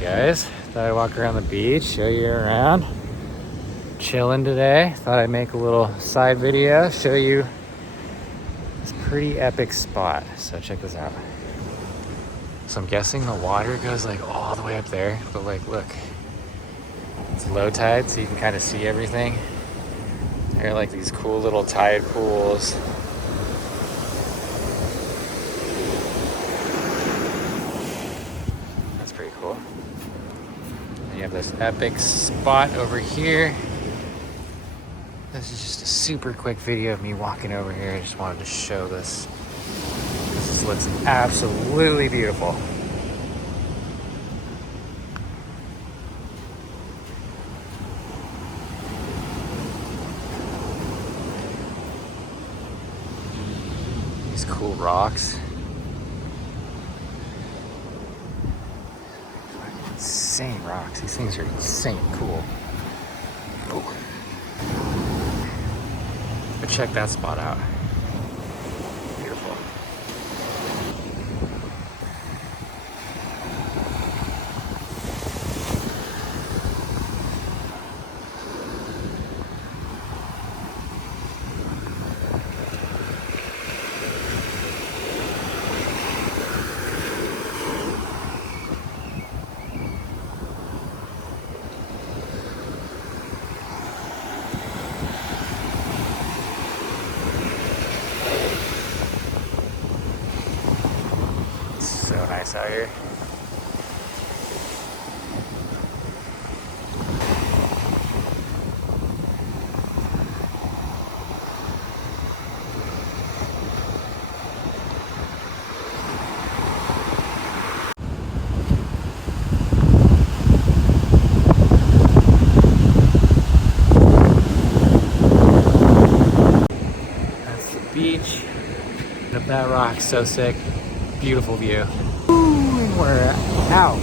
Guys, thought I'd walk around the beach, show you around. Chilling today. Thought I'd make a little side video, show you this pretty epic spot. So check this out. So I'm guessing the water goes like all the way up there, but like look, it's low tide, so you can kind of see everything. There are like these cool little tide pools. That's pretty cool. And you have this epic spot over here. This is just a super quick video of me walking over here. I just wanted to show this. This just looks absolutely beautiful. These cool rocks. Insane rocks. These things are insane cool. Ooh. But check that spot out. Beautiful. So nice out here. That's the beach. Up that rock, so sick. Beautiful view. Ooh, and we're out.